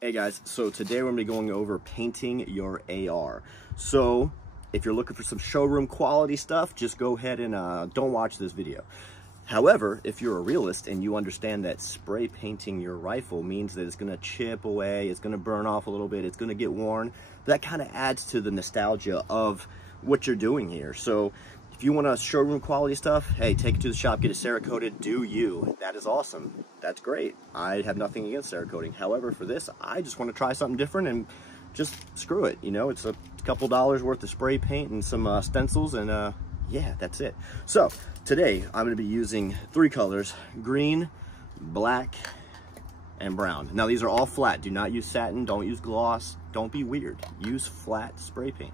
Hey guys, so today we're going to be going over painting your AR. So if you're looking for some showroom quality stuff, just go ahead and don't watch this video. However, if you're a realist and you understand that spray painting your rifle means that it's going to chip away, it's going to burn off a little bit, it's going to get worn, that kind of adds to the nostalgia of what you're doing here. So if you want a showroom quality stuff, hey, take it to the shop, get it Cerakoted, do you. That is awesome. That's great. I have nothing against Cerakoting. However, for this, I just want to try something different and just screw it. You know, it's a couple dollars worth of spray paint and some stencils, and yeah, that's it. So today I'm going to be using three colors: green, black, and brown. Now these are all flat. Do not use satin, don't use gloss, don't be weird. Use flat spray paint.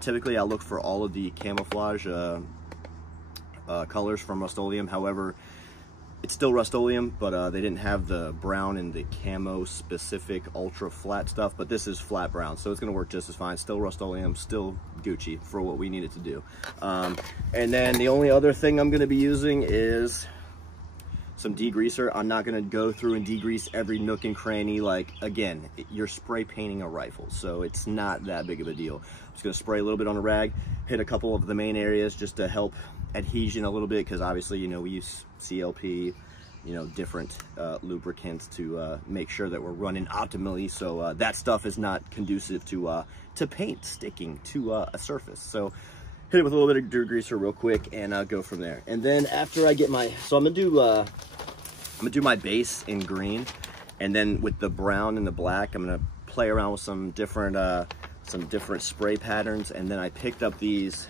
Typically I look for all of the camouflage colors from Rust-Oleum. However, it's still Rust-Oleum, but they didn't have the brown and the camo specific ultra flat stuff, but this is flat brown, so it's gonna work just as fine. Still Rust-Oleum, still Gucci for what we needed to do. And then the only other thing I'm gonna be using is some degreaser. I'm not gonna go through and degrease every nook and cranny. Like, again, you're spray painting a rifle, so it's not that big of a deal. I'm just gonna spray a little bit on a rag, hit a couple of the main areas just to help adhesion a little bit, because obviously, you know, we use CLP, you know, different lubricants to make sure that we're running optimally, so that stuff is not conducive to paint sticking to a surface. So hit it with a little bit of degreaser real quick and go from there. And then after I get my, so I'm gonna do my base in green, and then with the brown and the black, I'm gonna play around with some different spray patterns. And then I picked up these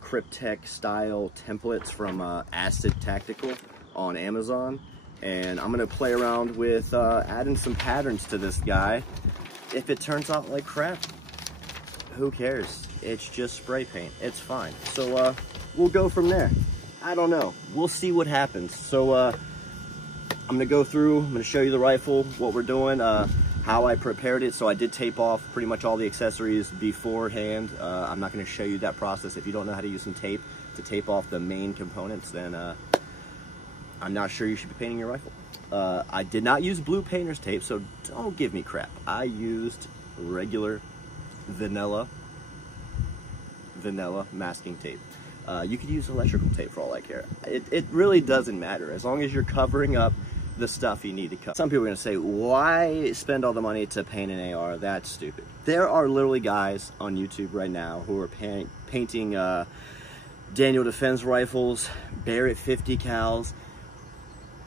Cryptek style templates from Acid Tactical on Amazon, and I'm gonna play around with adding some patterns to this guy. If it turns out like crap, who cares? It's just spray paint, it's fine. So we'll go from there. I don't know, we'll see what happens. So I'm gonna go through, I'm gonna show you the rifle, what we're doing, how I prepared it. So I did tape off pretty much all the accessories beforehand. I'm not gonna show you that process. If you don't know how to use some tape to tape off the main components, then I'm not sure you should be painting your rifle. I did not use blue painter's tape, so don't give me crap. I used regular vanilla masking tape. You could use electrical tape for all I care. It really doesn't matter, as long as you're covering up the stuff you need to cover. Some people are gonna say, why spend all the money to paint an AR? That's stupid. There are literally guys on YouTube right now who are painting Daniel Defense rifles, Barrett 50 cals,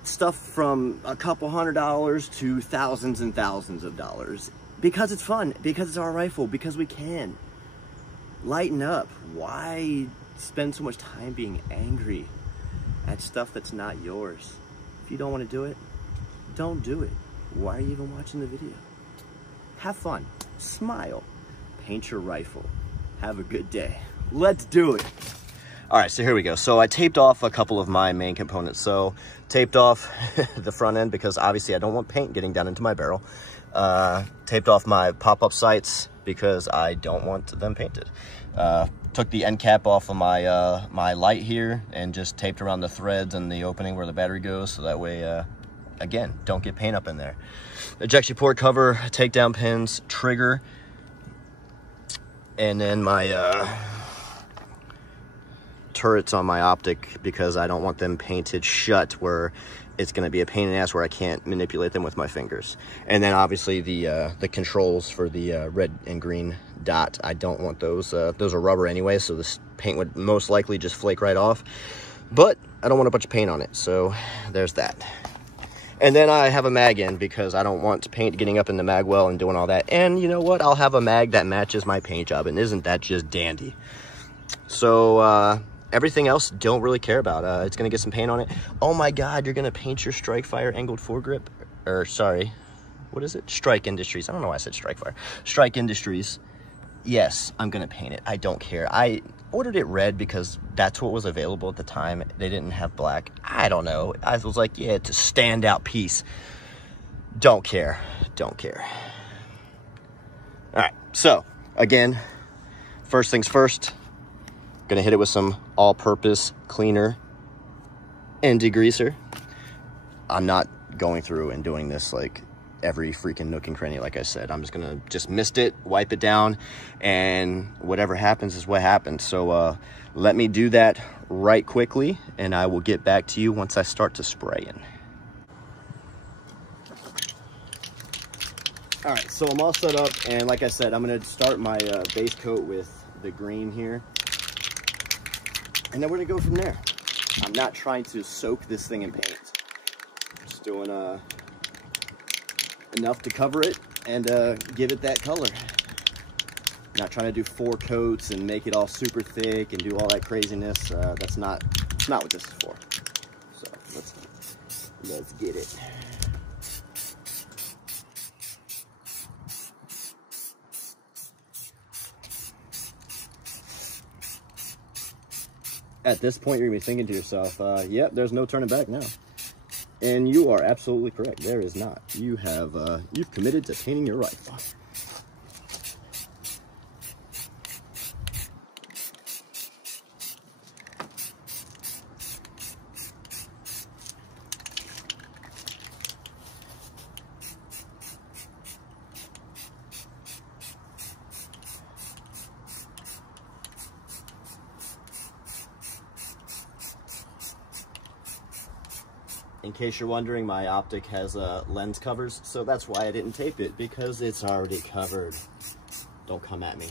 stuff from a couple $100 to thousands and thousands of dollars, because it's fun, because it's our rifle, because we can. Lighten up. Why spend so much time being angry at stuff that's not yours? If you don't want to do it, don't do it. Why are you even watching the video? Have fun, smile, paint your rifle, have a good day. Let's do it. All right, so here we go. So I taped off a couple of my main components. So taped off the front end, because obviously I don't want paint getting down into my barrel. Taped off my pop-up sights because I don't want them painted. Took the end cap off of my my light here and just taped around the threads and the opening where the battery goes, so that way, again, don't get paint up in there. Ejection port cover, takedown pins, trigger, and then my turrets on my optic, because I don't want them painted shut where it's going to be a pain in the ass where I can't manipulate them with my fingers. And then obviously the controls for the red and green dot, I don't want those. Those are rubber anyway, so this paint would most likely just flake right off. But I don't want a bunch of paint on it, so there's that. And then I have a mag in, because I don't want paint getting up in the mag well and doing all that. And you know what? I'll have a mag that matches my paint job, and isn't that just dandy? So everything else, don't really care about. It's gonna get some paint on it. Oh my God, you're gonna paint your Strike-Fire angled foregrip? Or sorry, what is it? Strike Industries. I don't know why I said Strike-Fire. Strike Industries. Yes, I'm gonna paint it. I don't care. I ordered it red because that's what was available at the time. They didn't have black. I don't know. I was like, yeah, it's a standout piece. Don't care. Don't care. All right, so again, first things first, gonna hit it with some all-purpose cleaner and degreaser. I'm not going through and doing this like every freaking nook and cranny. Like I said, I'm just gonna mist it, wipe it down, and whatever happens is what happens. So let me do that right quickly, and I will get back to you once I start to spraying. All right, so I'm all set up, and like I said, I'm gonna start my base coat with the green here, and then we're gonna go from there. I'm not trying to soak this thing in paint. Just doing enough to cover it and give it that color. Not trying to do 4 coats and make it all super thick and do all that craziness. That's not what this is for. So let's get it. At this point, you're gonna be thinking to yourself, yep, there's no turning back now. And you are absolutely correct. There is not. You have you've committed to painting your rifle. In case you're wondering, my optic has lens covers, so that's why I didn't tape it, because it's already covered. Don't come at me.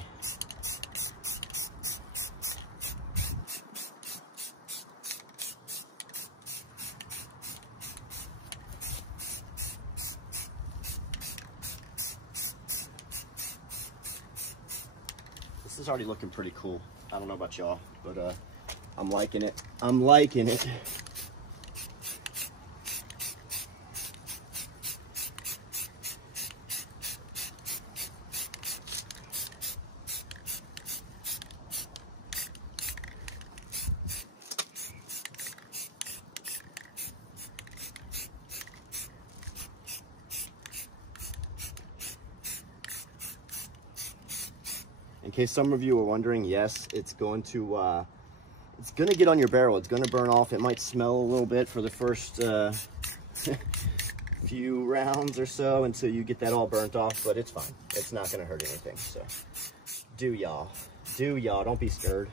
This is already looking pretty cool. I don't know about y'all, but I'm liking it. I'm liking it. In case some of you are wondering, yes, it's going to get on your barrel. It's going to burn off. It might smell a little bit for the first few rounds or so until you get that all burnt off, but it's fine. It's not going to hurt anything. So do y'all. Don't be scared.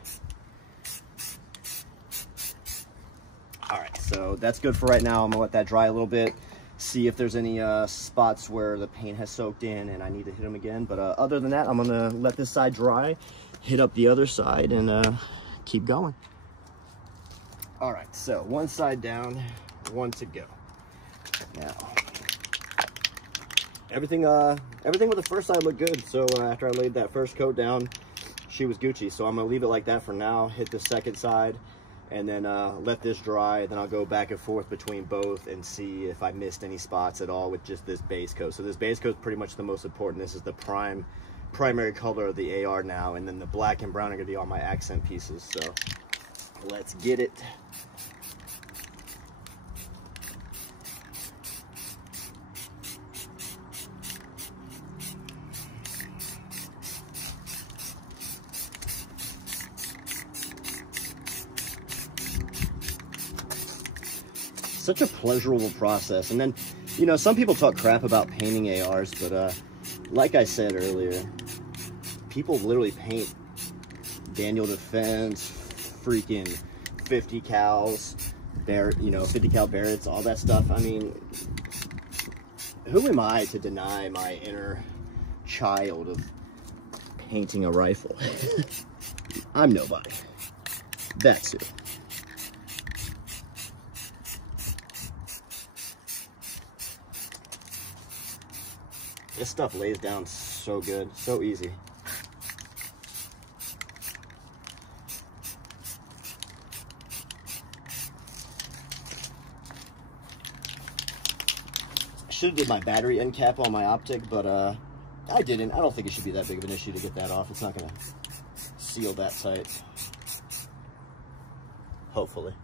All right, so that's good for right now. I'm going to let that dry a little bit. See if there's any spots where the paint has soaked in and I need to hit them again. But other than that, I'm gonna let this side dry, hit up the other side, and keep going. All right, so one side down, one to go. Now, everything with the first side looked good. So after I laid that first coat down, she was Gucci. So I'm gonna leave it like that for now, hit the second side, and then let this dry. Then I'll go back and forth between both and see if I missed any spots at all with just this base coat. So this base coat is pretty much the most important. This is the primary color of the AR now, and then the black and brown are gonna be all my accent pieces. So let's get it. Such a pleasurable process. And then, you know, some people talk crap about painting ARs, but like I said earlier, people literally paint Daniel Defense, freaking 50 cals, 50 cal Barretts, all that stuff. I mean, who am I to deny my inner child of painting a rifle? I'm nobody. That's it. This stuff lays down so good, so easy. I should have did my battery end cap on my optic, but I didn't. I don't think it should be that big of an issue to get that off. It's not gonna seal that tight. Hopefully.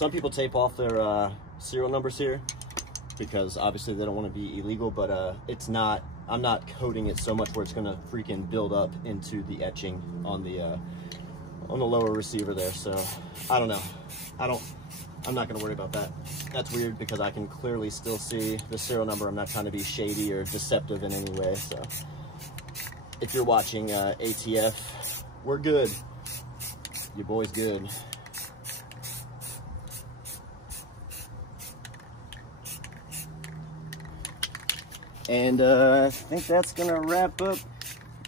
some people tape off their serial numbers here because obviously they don't want to be illegal, but it's not, I'm not coating it so much where it's gonna freaking build up into the etching on the lower receiver there. So I don't know. I'm not gonna worry about that. That's weird because I can clearly still see the serial number. I'm not trying to be shady or deceptive in any way. So if you're watching ATF, we're good. Your boy's good. And I think that's gonna wrap up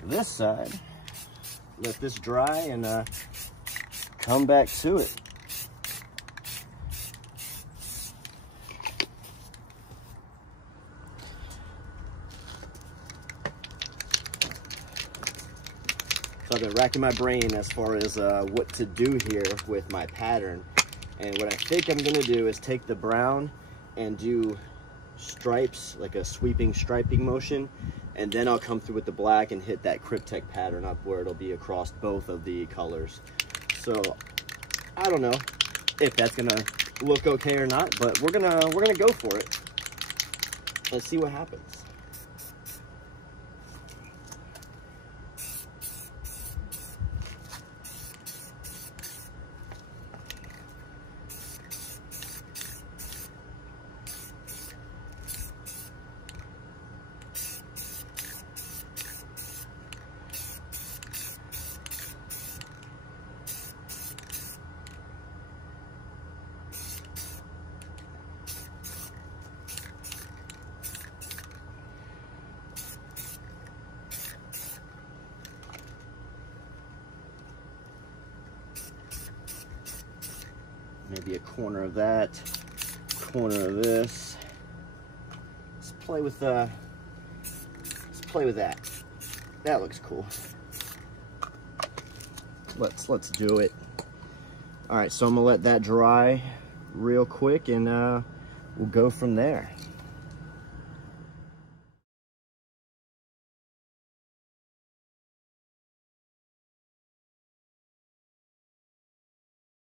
this side. Let this dry and come back to it. So I've been racking my brain as far as what to do here with my pattern. And what I think I'm gonna do is take the brown and do stripes, like a sweeping striping motion, and then I'll come through with the black and hit that Cryptek pattern up where it'll be across both of the colors. So I don't know if that's gonna look okay or not, but we're gonna go for it. Let's see what happens. Maybe a corner of that, corner of this. Let's play with that. That looks cool. Let's do it. All right, so I'm gonna let that dry real quick, and we'll go from there.